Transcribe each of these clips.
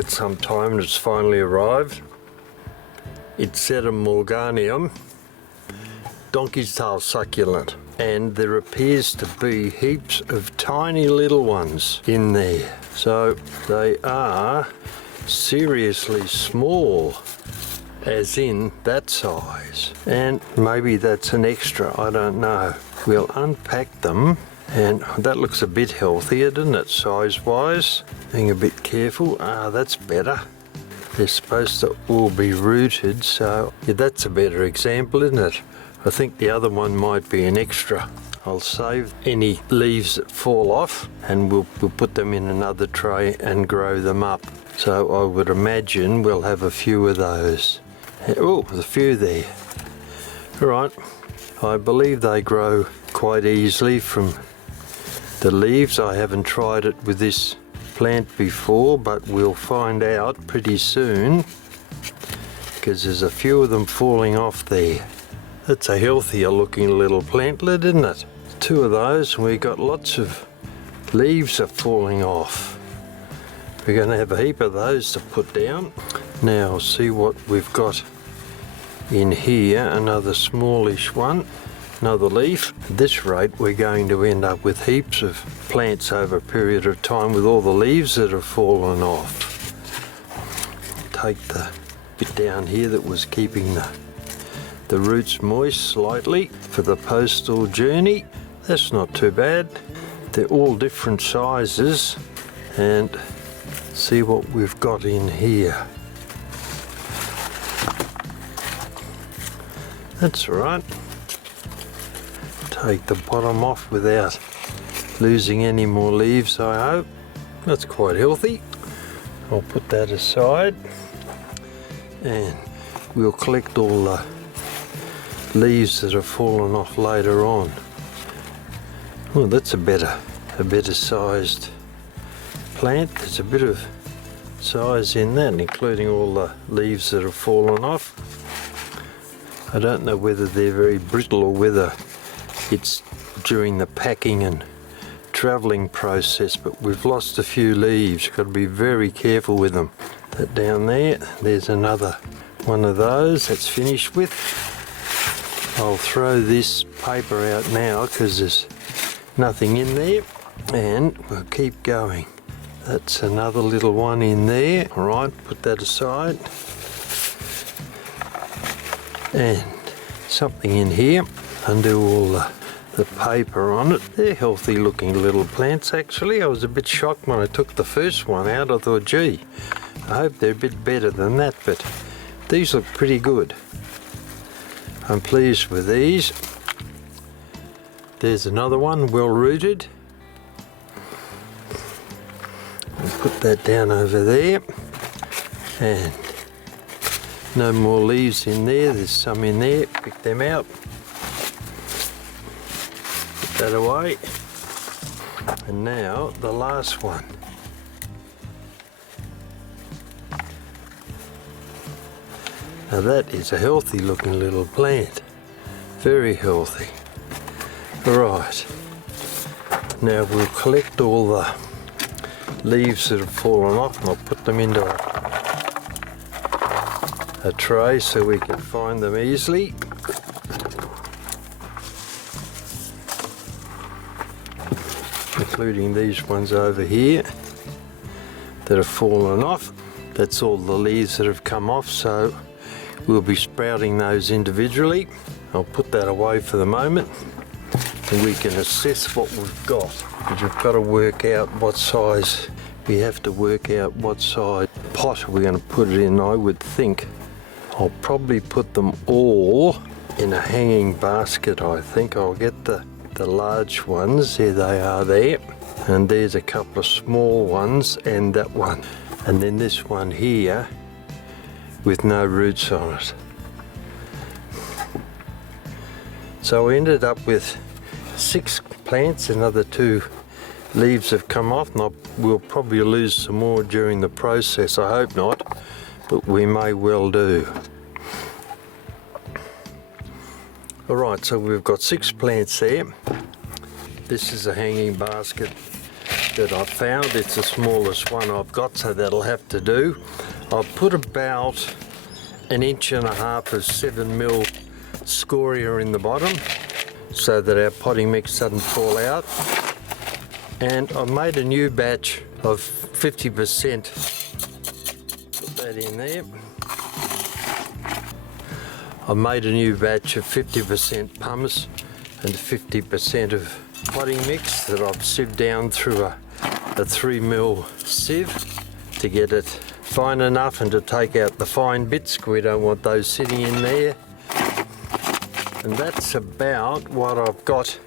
at some time and it's finally arrived. It's Sedum Morganium, donkey's tail succulent, and there appears to be heaps of tiny little ones in there. So they are seriously small, as in that size, and maybe that's an extra, I don't know. We'll unpack them, and that looks a bit healthier, doesn't it, size wise? Being a bit careful. That's better. They're supposed to all be rooted, so yeah, that's a better example, isn't it? I think the other one might be an extra. I'll save any leaves that fall off and we'll put them in another tray and grow them up. So I would imagine we'll have a few of those. Oh, there's a few there. All right, I believe they grow quite easily from the leaves. I haven't tried it with this plant before, but we'll find out pretty soon because there's a few of them falling off there. That's a healthier looking little plantlet, isn't it? Two of those, and we've got lots of leaves are falling off. We're going to have a heap of those to put down. Now see what we've got in here. Another smallish one, another leaf. At this rate we're going to end up with heaps of plants over a period of time with all the leaves that have fallen off. Take the bit down here that was keeping the roots moist slightly for the postal journey. That's not too bad. They're all different sizes, and see what we've got in here. That's all right. Take the bottom off without losing any more leaves, I hope. That's quite healthy. I'll put that aside, and we'll collect all the leaves that have fallen off later on. Oh, that's a better sized plant. There's a bit of size in that, including all the leaves that have fallen off. I don't know whether they're very brittle or whether it's during the packing and travelling process, but we've lost a few leaves. Got to be very careful with them. That down there's another one of those that's finished with. I'll throw this paper out now because there's nothing in there, and we'll keep going. That's another little one in there. All right, put that aside. And something in here. Undo all the paper on it. They're healthy looking little plants actually. I was a bit shocked when I took the first one out. I thought, gee, I hope they're a bit better than that, but these look pretty good. I'm pleased with these. There's another one, well rooted. I'll put that down over there. And no more leaves in there. There's some in there. Pick them out. Put that away. And now the last one. Now that is a healthy looking little plant. Very healthy. Right. Now we'll collect all the leaves that have fallen off and I'll put them into a tray so we can find them easily. Including these ones over here that have fallen off. That's all the leaves that have come off, so we'll be sprouting those individually. I'll put that away for the moment and we can assess what we've got. Because we've got to work out what size, we have to work out what size pot we're going to put it in. I would think I'll probably put them all in a hanging basket. I think I'll get the large ones. There they are there. And there's a couple of small ones and that one. And then this one here with no roots on it. So we ended up with 6 plants. Another 2 leaves have come off, and we'll probably lose some more during the process. I hope not, but we may well do. Alright, so we've got 6 plants there. This is a hanging basket that I found. It's the smallest one I've got, so that'll have to do. I've put about 1.5 inches of 7mm scoria in the bottom so that our potting mix doesn't fall out. And I've made a new batch of 50%. Put that in there. I've made a new batch of 50% pumice and 50% of potting mix that I've sieved down through a 3mm sieve to get it fine enough and to take out the fine bits. We don't want those sitting in there. And that's about what I've got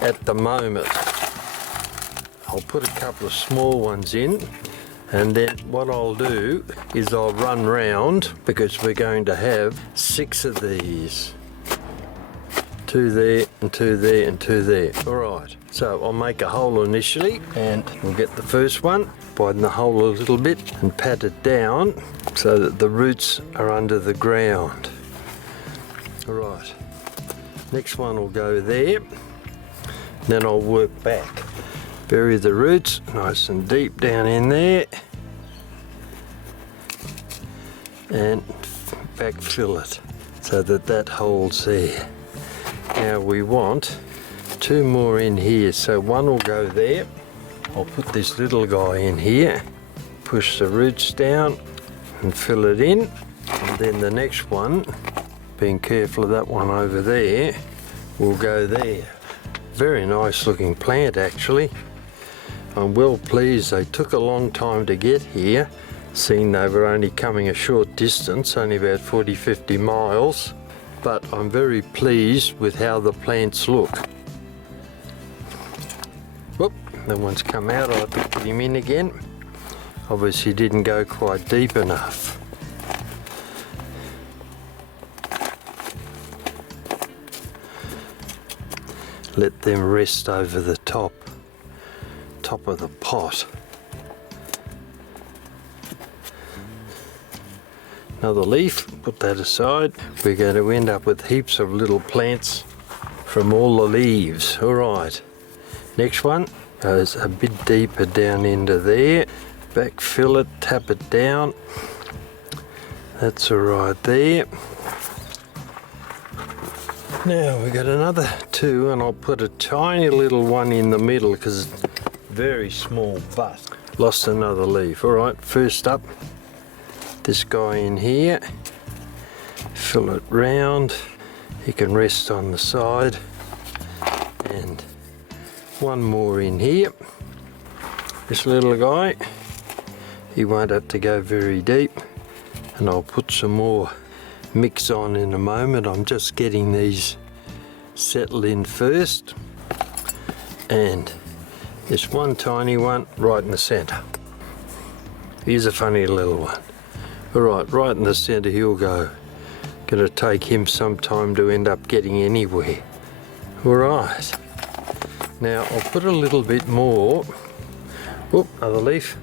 at the moment. I'll put a couple of small ones in, and then what I'll do is I'll run round, because we're going to have 6 of these. 2 there and 2 there and 2 there. Alright, so I'll make a hole initially, and we'll get the first one, widen the hole a little bit and pat it down so that the roots are under the ground. Alright, next one will go there, then I'll work back. Bury the roots nice and deep down in there and backfill it so that that holds there. Now we want 2 more in here, so one will go there. I'll put this little guy in here, push the roots down and fill it in, and then the next one, being careful of that one over there, will go there. Very nice looking plant actually. I'm well pleased. They took a long time to get here, seeing they were only coming a short distance, only about 40-50 miles, but I'm very pleased with how the plants look. Whoop, that one's come out. I have to put him in again. Obviously didn't go quite deep enough. Let them rest over the top of the pot. Another leaf, put that aside. We're going to end up with heaps of little plants from all the leaves. Alright, next one goes a bit deeper down into there. Backfill it, tap it down. That's alright there. Now we've got another 2, and I'll put a tiny little one in the middle because it's very small, but lost another leaf. Alright, first up, this guy in here, fill it round. He can rest on the side, and one more in here. This little guy, he won't have to go very deep, and I'll put some more mix on in a moment. I'm just getting these settled in first, and there's one tiny one right in the center. Here's a funny little one. Alright, right in the center he'll go. Gonna take him some time to end up getting anywhere. Alright, now I'll put a little bit more. Whoop, another leaf.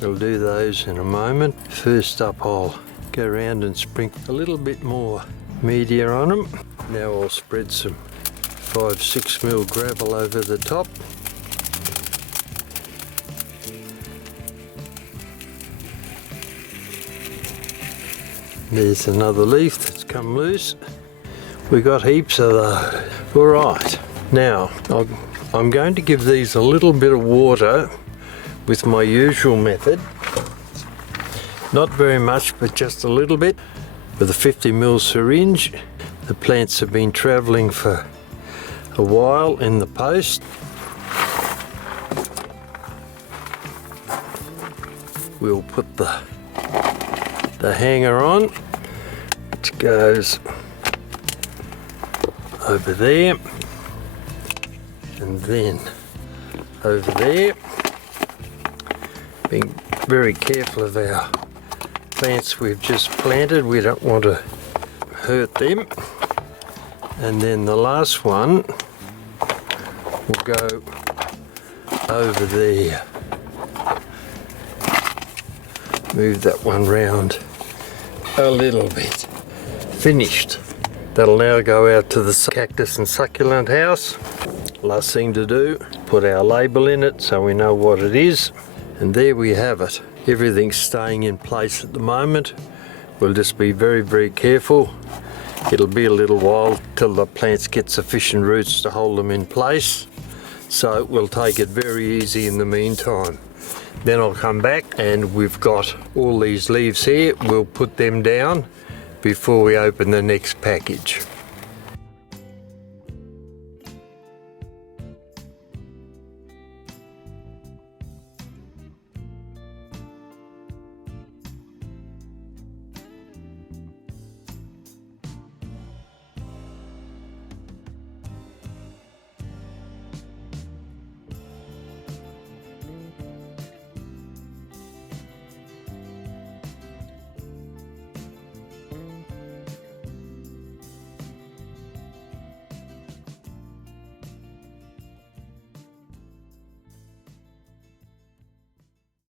We'll do those in a moment. First up I'll go around and sprinkle a little bit more media on them. Now I'll spread some 5-6mm gravel over the top. There's another leaf that's come loose. We got heaps of those. Alright, now I'm going to give these a little bit of water with my usual method. Not very much, but just a little bit. With a 50mm syringe. The plants have been travelling for a while in the post. We'll put the hanger on, which goes over there and then over there. Being very careful of our plants we've just planted, we don't want to hurt them. And then the last one will go over there. Move that one round a little bit. Finished. That'll now go out to the cactus and succulent house. Last thing to do, put our label in it so we know what it is. And there we have it. Everything's staying in place at the moment. We'll just be very careful. It'll be a little while till the plants get sufficient roots to hold them in place. So we'll take it very easy in the meantime. Then I'll come back and we've got all these leaves here. We'll put them down before we open the next package.